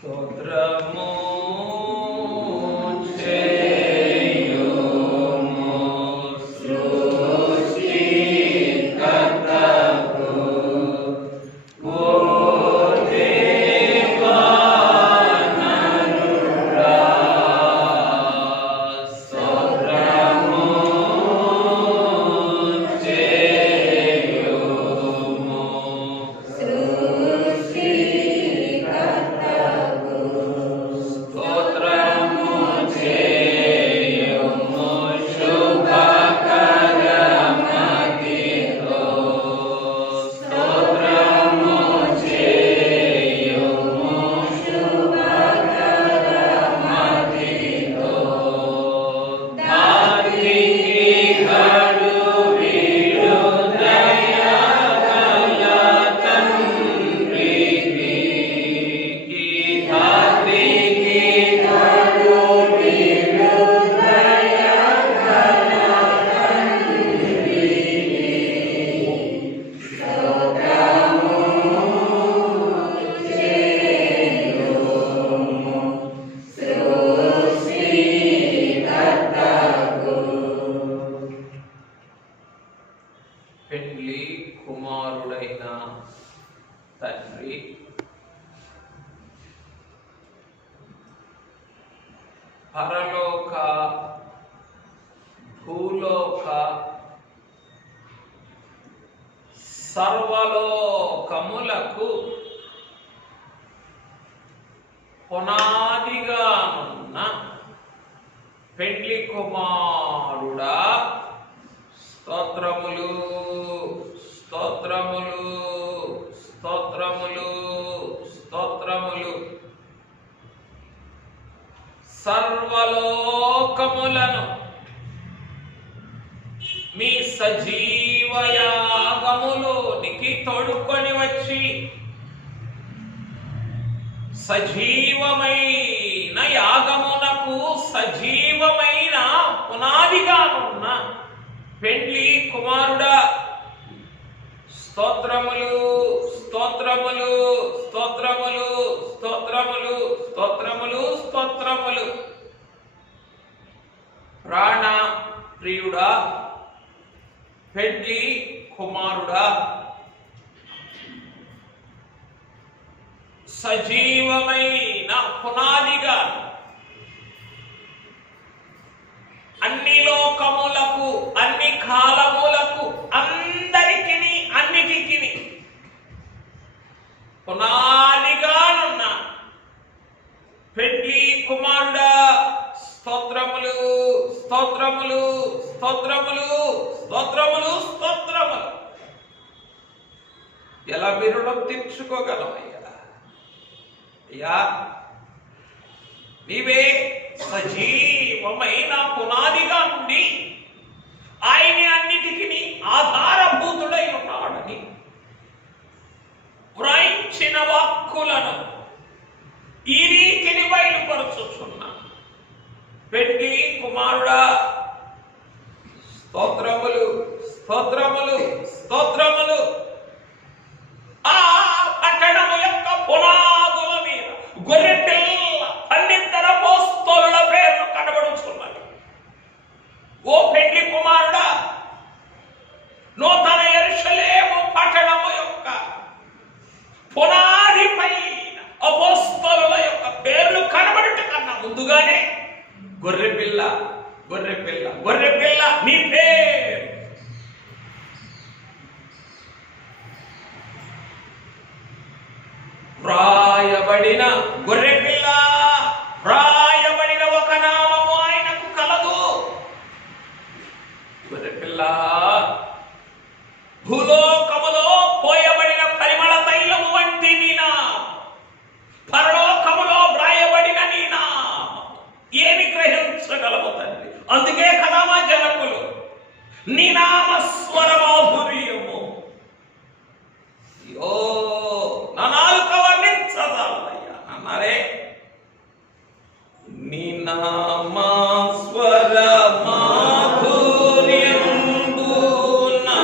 స్తోత్రము పెండ్లి కుమారుడైన తండ్రి పరలోక భూలోక సర్వలోకములకు పునాదిగానున్న పెండ్లి కుమారుడా స్తోత్రములు స్తోత్రములు స్తోత్రములు స్తోత్రములు. సర్వలోకములను మీ సజీవయాగములోనికి తోడుకొని వచ్చి సజీవమైన యాగమునకు సజీవమైన పునాదిగానున్న పెండ్లి కుమారుడా స్తోత్రములు స్తోత్రములు స్తోత్రములు స్తోత్రములు స్తోత్రములు స్తోత్రములు. ప్రాణ ప్రియుడా పెండ్లి కుమారుడా సజీవమైన పునాదిగా అన్ని లోకములకు అన్ని కాలములకు అందరికి అన్నిటికి పునాదిగానున్న పెండ్లి కుమారుడా స్తోత్రములు స్తోత్రములు స్తోత్రములు స్తోత్రములు స్తోత్రములు. ఎలా మీరు రుణం తీర్చుకోగలమయ్యా? అయ్యా నీవే సజీవమైన పునాదిగా నుండి ఆయన అన్నిటికీ ఆధారభూతుడై ఉన్నాడని వ్రాయించిన వాక్కులను ఈ రీతిని బయలుపరుచుచున్నా. పెండ్లి కుమారుడా స్తోత్రములు స్తోత్రములు స్తోత్రములు. ఆ పట్టణము యొక్క పునాదుల మీద గొర్రె పిల్ల 12 అపోస్తలుల పేర్లు కనబడుచున్నవి. ఓ పెండ్లి కుమారుడా నూతన యెరూషలేము పట్టణము యొక్క పునాది పైన అపోస్తలుల యొక్క పేర్లు కనబడుట కన్నా ముందుగానే గొర్రె పిల్ల గొర్రె పిల్ల గొర్రె పిల్ల నీ పేరు వ్రాయబడిన గొర్రె పిల్ల వ్రాయబడిన ఒక నామము ఆయనకు కలదు. గొర్రె పిల్ల భూలోకములో పోయబడిన పరిమళ తైలము వంటి నీ నామం, పరలోకములో వ్రాయబడిన నీ నామం ఏమి గ్రహించగలము తండ్రి? అందుకే కదా మా జనకులు నీ నామస్వర మాధుర్యము యో నా నాలుక వర్ణించదాలయ్యా అన్నారే. నీ నామస్వర మాధుర్యంబు నా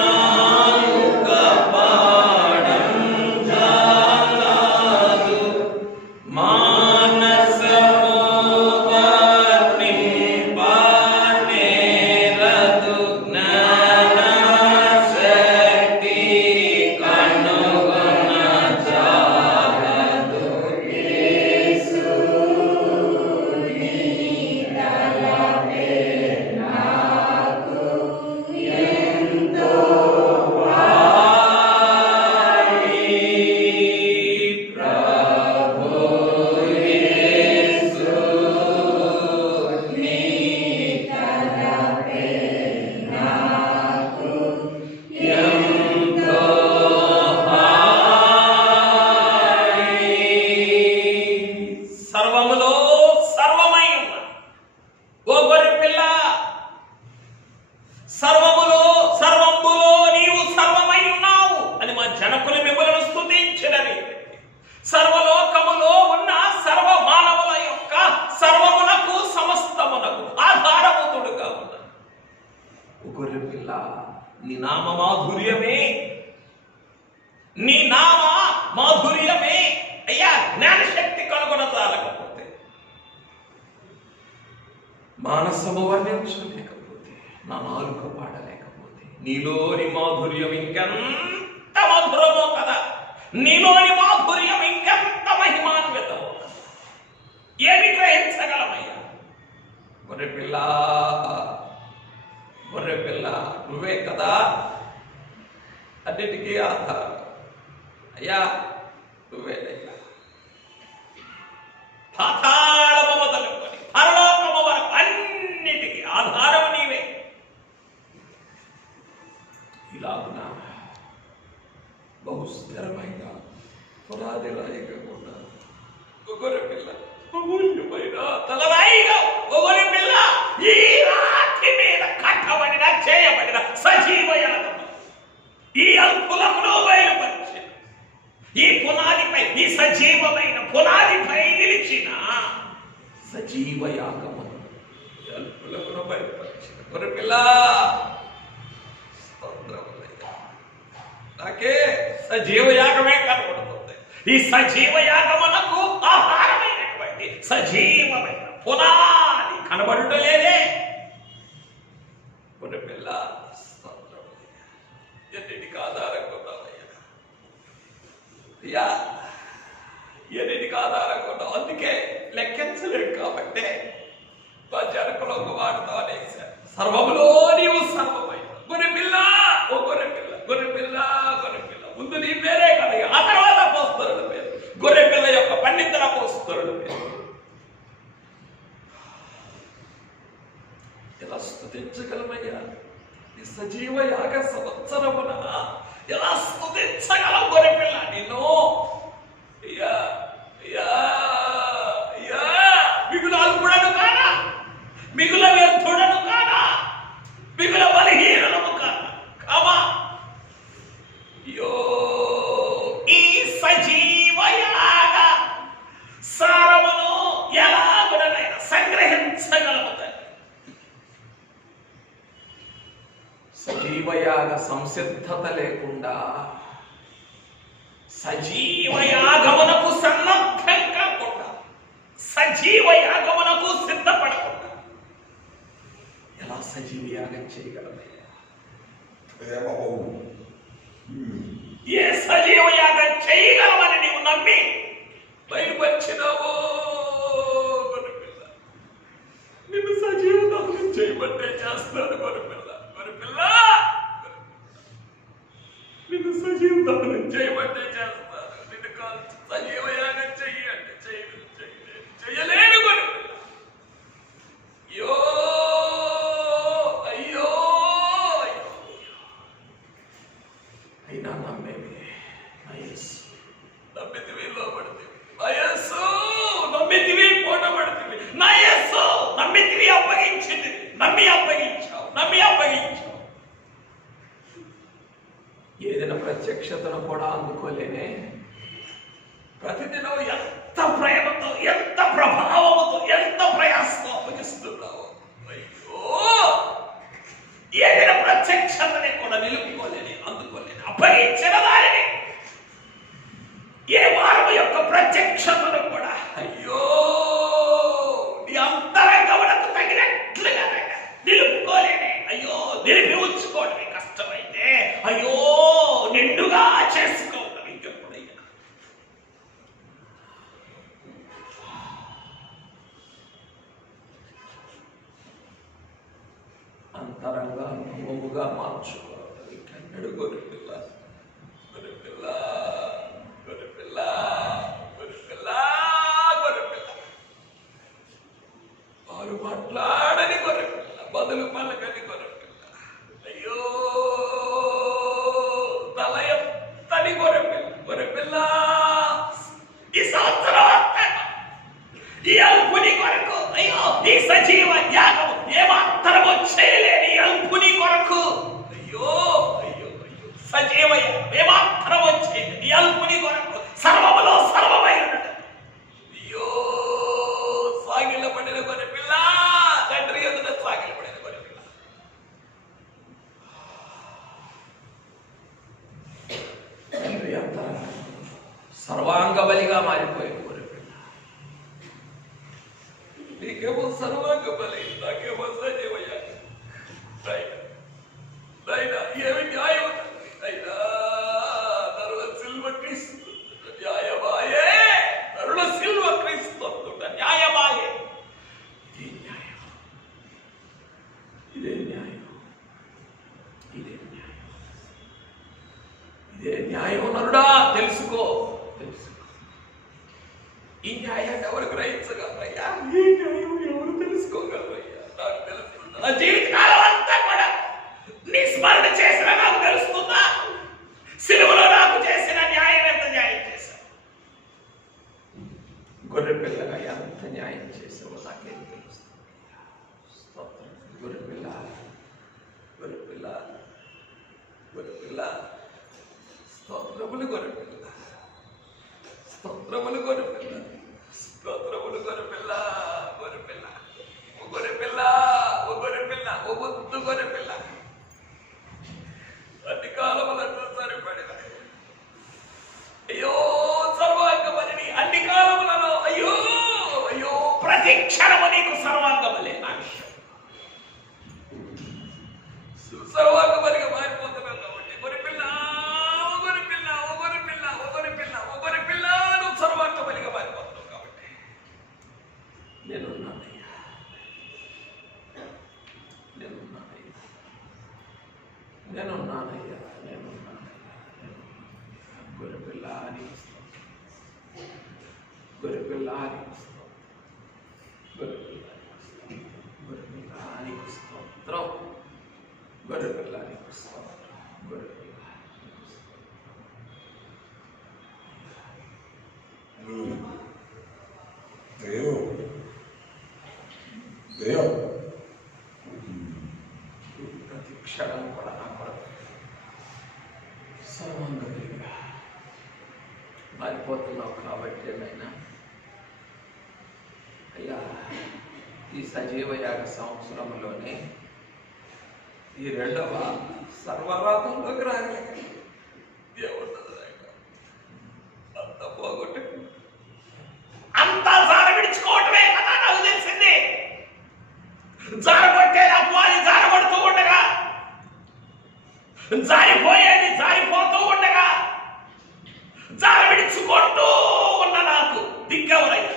నాలుక పాడం జాలదు రసము వర్ణించలేకపోతే, నా నాలుక పాడలేకపోతే, నీలోని మాధుర్యం ఇంకెంత మధురమో కదా, నీలోని మాధుర్యం ఇంకెంత మహిమాన్వితమో కదా, ఏమి గ్రహించగలమయ్యా? గొర్రెపిల్ల, గొర్రెపిల్ల, నువ్వే కదా అన్నిటికీ ఆధారం. అయ్యా నువ్వేనయ్యా. పాతాళము మొదలుకొని పరలోకము వరకు అన్నిటికీ ఆధారము నీవే. ఇలాగున బహుస్థిరమైన పునాది రాయకుండా గొర్రెపిల్ల అమూల్యమైన తలరాయిగా గొర్రెపిల్ల ఈ రాతి మీద కట్టబడిన చేయబడిన సజీవ యాగము, ఈ అల్పులకు బయలుపరిచిన ఈ పునాదిపై, ఈ సజీవమైన పునాదిపై నిలిచిన సజీవ యాగమును అల్పులకు బయలుపరిచిన గొర్రెపిల్ల నాకే సజీవ యాగమే కనబడుతుంది. ఈ సజీవ యాగమునకు ఆహారమైనటువంటి సజీవమైన పునాది కనబడలేదే. గొర్రెపిల్ల ఎన్నిటికి ఆధారంగా ఉన్నావయ్యా? అయ్యా ఎన్నిటికి ఆధారంగా ఉన్నావు? అందుకే లెక్కించలేడు కాబట్టే జనకులో ఒక వాడుతో అనేసారు, సర్వములో నీవు సర్వమైన గొర్రెపిల్ల, ఓ గొర్రెపిల్ల, గొర్రెపిల్ల, గొర్రెపిల్ల. ముందు నీ పేరే కదా, ఆ తర్వాత అపోస్తలుల పేరు, గొర్రెపిల్ల యొక్క పండితుల అపోస్తలుల పేరు. ఎలా స్తుతించగలమయ్యా? ఈ సజీవ యాగ సంవత్సరమున ఎలా స్తుతించగలం గొర్రెపిల్ల నిన్ను? అయ్యా అయ్యా అయ్యా, మిగుల అల్పుడను కానా, మిగుల వ్యర్థుడను కానా, మిగుల బలహీనము కానా, కామా. అయ్యో ఈ సజీవ యాగ సారమును ఎలాగునైనా సంగ్రహించగలము తండ్రి. సజీవయాగ సంసిద్ధత లేకుండా, సజీవయాగమునకు సన్నద్ధం కాకుండా, సజీవయాగమునకు సిద్ధపడకుండా ఎలా సజీవయాగం చేయగలమయ్యా? ఏ సజీవయాగం చేయగలమని నీవు నమ్మి బయలుపరిచినావో గొర్రెపిల్ల, నిన్ను సజీవ దహనం చేయబట్టే చేస్తాను గొర్రెపిల్ల, గొర్రెపిల్ల, నిన్ను సజీవ దహనం చేయబట్టే చేస్తాను. నిన్ను కాదు సజీవయాగం చెయ్యండి, చెయ్యలేను గొర్రెపిల్ల. అయ్యో అయ్యో అయ్యో, అయినా నమ్మేవి నా యేసు, నమ్మితివి లోబడితివి నా యేసు, నమ్మితివి పోటబడితివి నా యేసు, నమ్మితివి అప్పగించింది, నమ్మి అప్పగించావు, నమ్మి అప్పగించావు. ఏదైనా ప్రత్యక్షతను కూడా అందుకోలేనే. ప్రతిదినం ఎంత ప్రేమతో, ఎంత ప్రభావముతో, ఎంత ప్రయాసంతో అప్పగిస్తున్నావు. అయ్యో ఏదైనా ప్రత్యక్షతని కూడా నిలుపుకోలేని, అందుకోలేని, అప్పగించిన దానిని ఏ వారము యొక్క ప్రత్యక్షతను కూడా అయ్యో నీ అంతరంగమునకు తగినట్లుగా నిలుపుకోలేని, అయ్యో నిలిపి ఉంచుకోవడమే కష్టమైతే, అయ్యో నిండుగా చేసుకోవడం ఇంకెప్పుడయ్యా? అంతరంగ అనుభవముగా మార్చుకోవాలి. కన్నడు గొర్రెపిల్ల, గొర్రెపిల్ల, గొర్రెపిల్ల, గొర్రెపిల్ల, గొర్రెపిల్ల, వారు మాట్లాడని గొర్రెపిల్ల, బదులు పలకని గొర్రెపిల్ల. అయ్యో తలయత్తని గొర్రెపిల్ల, గొర్రెపిల్ల. ఈ సంవత్సరం ఈ అల్పుని కొరకు, అయ్యో ఈ సజీవ యాగము ఏమాత్రము చేయలేని అల్పుని కొరకు, అయ్యో అయ్యో అయ్యో సజీవ యాగం ఏమాత్రము చేయలేని ఈ అల్పుని కొరకు సర్వములో సర్వమై ఉండటం. అయ్యో సాగిలపడిన గొర్రెపిల్ల, తండ్రి ఎదుట సాగిలపడిన గొర్రెపిల్ల. తండ్రి అంత సర్వాంగ బలిగా మారిపోయిన గొర్రెపిల్ల, నీ నీకేమో సర్వాంగ బలి, నాకేమో సజీవయ్యా. నాయనా ఏమి న్యాయం అయినా నరుల సిల్వ క్రీస్తు న్యాయమాయే, నరుల సిల్వ క్రీస్తు న్యాయమాయే. ఇదే న్యాయం, ఇదే న్యాయం, ఇదే న్యాయం, ఇదే న్యాయం. నరుడా తెలుసుకో, తెలుసుకో. ఈ న్యాయాన్ని ఎవరు గ్రహించగలరయ్యా? ఈ న్యాయం ఎవరు తెలుసుకోగలరయ్యా? నాకు తెలుస్తుంది. నా జీవితకాలం అంతా కూడా నీ స్మరణ చేసిన నాకు తెలుస్తుందా? సిలువలో నాకు చేసిన న్యాయం ఎంత న్యాయం చేశావు? గొర్రె పిల్లగా ఎంత న్యాయం చేసావో నాకేం తెలుస్తుంది. గొర్రె పిల్ల, గొర్రె పిల్ల, గొర్రె పిల్ల, స్తోత్రములు గొర్రె పిల్ల, స్తోత్రములు గొర్రె పిల్ల, స్తోత్రములు గొర్రె పిల్ల, గొర్రె పిల్ల, ఓ గొర్రె పిల్ల, ఓ గొర్రె పిల్ల, ఓ ముద్దు గొర్రె పిల్ల. అన్ని కాలములతో సరిపడిన అయ్యో సర్వాంగమని అన్ని కాలములలో అయ్యో అయ్యో ప్రతి క్షణము నీకు సర్వాంగమలే. నా విషయం సర్వాంగమనిగా మారిపోతున్నావు కాబట్టి గొర్రె పిల్ల, ఓ గొర్రె పిల్ల, ఓ గొర్రె పిల్ల, ఓ గొర్రె పిల్ల, ఓ గొర్రె పిల్ల, నువ్వు సర్వాంగమనిగా మారిపోతున్నావు కాబట్టి నేనున్నానయ్యా, నేనున్నానయ్యా, నేనున్నానయ్యా, నేనున్నానయ్యా. గొర్రె పిల్ల అని గొర్రె పిల్ల అని గొర్రె పిల్ల, గొర్రె పిల్ల అని స్తోత్రం, గొర్రె పిల్ల అని స్తోత్రం, గొర్రె పిల్ల. ప్రతి క్షణం కూడా నా కొరకు సర్వాంగమనిగా మారిపోతున్నావు కాబట్టి నాయనా అయ్యా, ఈ సజీవ యాగ సంవత్సరంలోనే ఈ రెండవ సర్వలోకంలోకి రాగలిగా దేవుడు అంత పోగొట్టు అంతా జార విడుచుకోవటమే కదా నాకు తెలిసింది. జారగొట్టేది అపవాది జారగొడుతూ ఉండగా, జారిపోయేది జారిపోతూ ఉండగా, జార విడుచుకుంటూ ఉన్న నాకు దిగ్గెవరైనా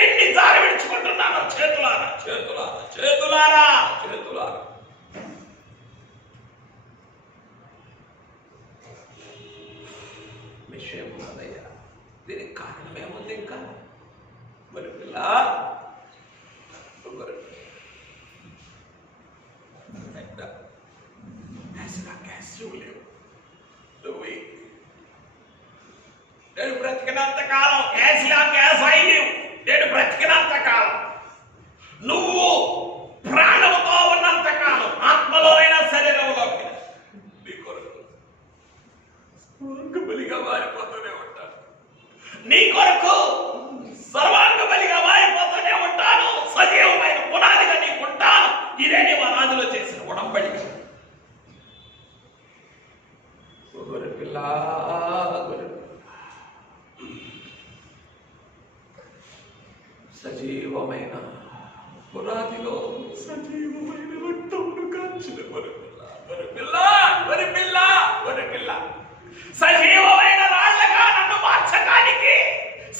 ఎన్ని జార విడుచుకుంటున్నానో చేతులారా, చేతులారా, చేతులారా, చేతులారా. విషయం కాదయ్యా, దీనికి కారణం ఏముంది? ఇంకా మరి పిల్ల నేను బ్రతికినంత కాలం గ్యాస్ అయి నేను బ్రతికినంత కాలం, నువ్వు ప్రాణంతో ఉన్నంత కాలం, ఆత్మలోనైనా శరీరంలో నీ కొరకు సర్వాంగ బలిగా మారిపోతూనే ఉంటాను. నీ కొరకు సర్వాంగ బలిగా మారిపోతూనే ఉంటాను. సజీవమైన పునాదిగా నీకు ఉంటాను. ఇదే నీ అనాదిలో చేసిన ఉడంబడిక. గొర్రె పిల్ల, గొర్రె పిల్ల, సజీవమైన పునాదిలో సజీవమైన రక్తమును కాల్చిన గొర్రె పిల్ల, గొర్రె పిల్ల, గొర్రె పిల్ల, గొర్రె పిల్ల. సజీవమైన రాళ్లగా నన్ను మార్చడానికి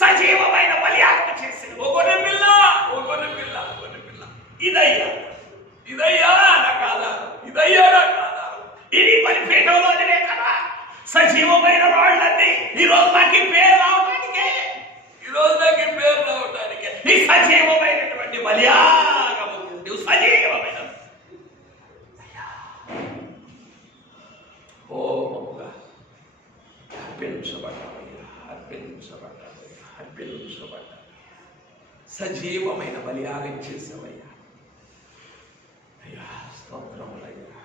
సజీవమైన బలియాగం చేసిన ఓ గొర్రె పిల్ల, ఓ గొర్రె పిల్ల, గొర్రె పిల్ల. ఇదయ్యా, ఇదయ్యా నాకు ఆధారం, ఇదయ్యా నాకు ఆధారం. ఇది బలిపీఠంలోనే కదా సజీవమైన రాళ్ళన్నీ ఈరోజు నాకు పేరు రావడానికే, ఈరోజు నాకు పేరు రావడానికే ఈ సజీవమైనటువంటి బలియాగము నుండి సజీవమైన హోమముగా అర్పించబడ్డావయ్యా, అర్పించబడ్డావయ్యా, అర్పించబడ్డా. సజీవమైన బలియాగం చేసావయ్యా. అయ్యా స్తోత్రములయ్యా.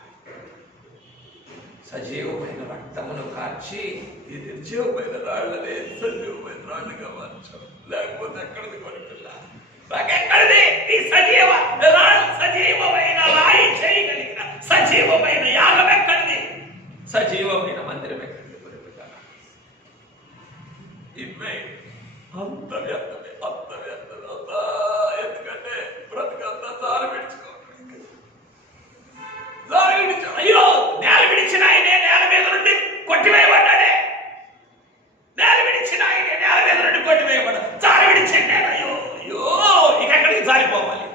సజీవమైన రక్తమును కార్చి ఈ నిర్జీవమైన రాళ్లనే సజీవమైన రాళ్ళుగా మార్చావు. లేకపోతే ఎక్కడిది కొనుక్కున్నా నాకెక్కడిది ఈ సజీవ రాళ్ళు, సజీవమైన రాయి చేయగలిగిన సజీవమైన యాగం ఎక్కడిది? సజీవమైన మందిరం ఎక్కడిది? కొనుక్కున్నా ఇవే అంత వ్యర్థమే, అంత వ్యర్థమే, అంత కొట్టివేయబడ జారి విడిచండి. అయ్యో అయ్యో, ఇక ఎక్కడికి జారిపోవాలి,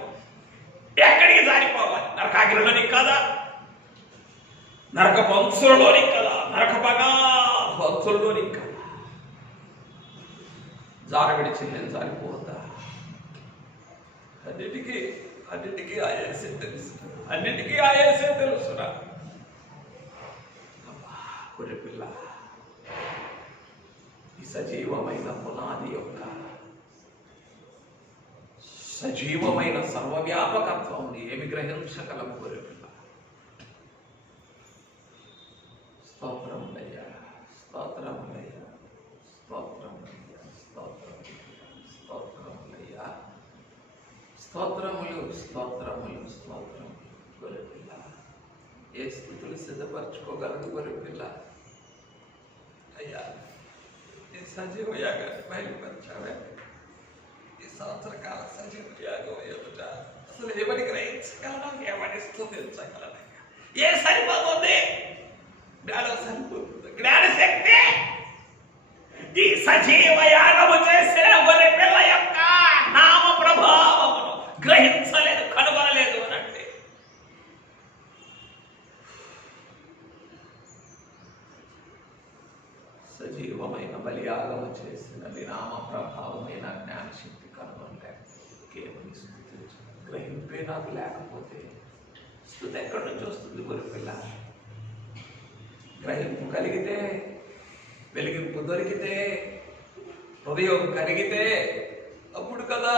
ఎక్కడికి జారిపోవాలి? నరకాగ్నిలోనికి కదా, నరక పంచులలోనికి కదా, నరక పగా పంచులలోనికి కదా. జార విడిచిందని జారిపోవద్దా? అన్నిటికీ ఆయేసే తెలుసు, అన్నిటికీ ఆయేసే తెలుసురా. గొర్రెపిల్ల ఈ సజీవమైన పునాది యొక్క సజీవమైన సర్వవ్యాపకత్వం ఏమి గ్రహించగలము? గొర్రెపిల్ల. స్తోత్రములయ్యా, స్తోత్రములయ్యా, స్తోత్రములయ్యా, స్తోత్రములయ్యా, స్తోత్రములు, స్తోత్రములు, స్తోత్రములు. గొర్రెపిల్ల ఏ స్థితులు సిద్ధపరచుకోగలదు? గొర్రెపిల్ల అయ్యా, ఈ సజీవ యాగాన్ని బయలుపరిచావే, ఈ సంవత్సర కాల సజీవ యాగం ఎదుట అసలు ఏమని గ్రహించగలను, ఏమని స్తుతించగలను? ఏ సరిపోతుంది? జ్ఞానం సరిపోతుంది, జ్ఞానశక్తి. ఈ సజీవ యాగము చేసిన గొర్రె పిల్ల యొక్క నామ ప్రభావమును గ్రహించలేదు, కనుగొనలేదు అనంటే సజీవమైన బలియాగము చేసిన నామ ప్రభావమైన జ్ఞానశక్తి కనుగొనలేక కేవలం స్తుతించు. గ్రహింపే నాకు లేకపోతే స్తుతి ఎక్కడి నుంచి వస్తుంది? గొర్రెపిల్ల గ్రహింపు కలిగితే, వెలిగింపు దొరికితే, హృదయం కరిగితే అప్పుడు కదా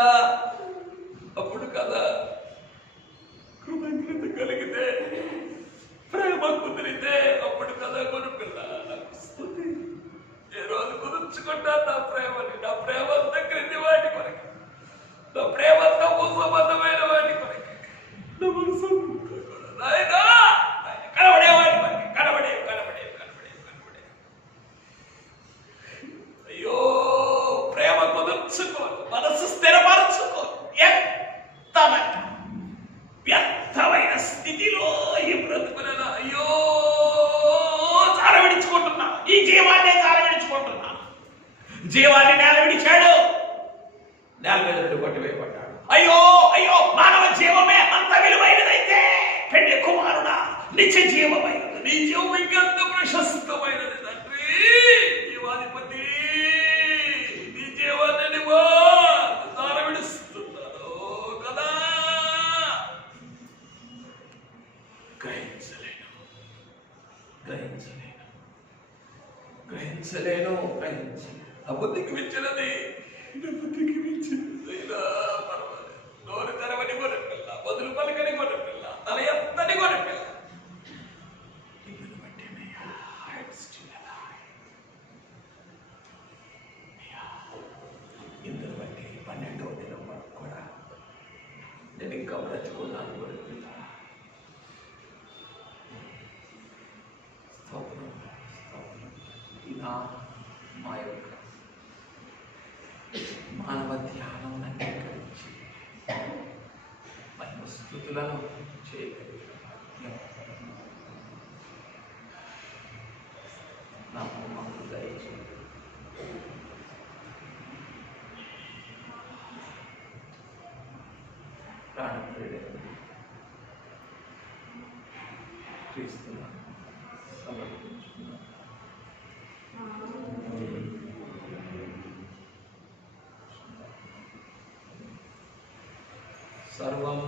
కృతజ్ఞత కలిగితే, ప్రేమ కుదిరితే అప్పుడు కదా గొర్రెపిల్ల నాకు స్తుతి. ఏ రోజు కుదుర్చుకుంటాను నా ప్రేమని, నా ప్రేమ అంతా క్రింది వాటి కొరకి, నా ప్రేమ అంతా సంబంధమైన వాటి కొరకి, నా మనసు కూడా నాయనా కనబడే వాటి కొరకి, కనబడే. అయ్యో, ప్రేమ కుదుర్చుకో, మనసు స్థిరపరచుకో. వ్యర్థమైన స్థితిలో ఈ బ్రతుకులను అయ్యో చారవిడుచుకుంటున్నా, ఈ జీవాన్ని చారవిడుచుకుంటున్నా. జీవాన్ని నేల విడిచాడు, నేల మీద నుండి కొట్టివేయబడ్డాడు. అయ్యో అయ్యో, మానవ జీవమే అంత విలువైనదైతే పెండి కుమారుడా, నిత్య జీవమైనది, నీ జీవం ఇంకెంత ప్రశస్తమైనది తండ్రి. జీవాధిపతి, నీ జీవాన్ని చారవిడుస్తున్నాను కదా. గ్రహించలేను. ఆ బుద్ధికి మించినది, బుద్ధికి మించినది. పర్వాలేదు, నోరు తెరవని గొర్రెపిల్ల, బదులు పలకని గొర్రెపిల్ల, తల ఎత్తని గొర్రెపిల్ల. నిన్ను బట్టేనయ్యా, ఇందును బట్టి 12వ దినం వరకు కూడా నేను ఇంకా బ్రతుకున్నాను గొర్రెపిల్ల. మా యొక్క మానవ ధ్యానం అంగీకరించి మన స్థుతులను చేయగలిగిన నాకు మాకు దయచేయండి. ప్రాణప్రియుడైన క్రీస్తును సమర్పించుకున్నాను. సర్వం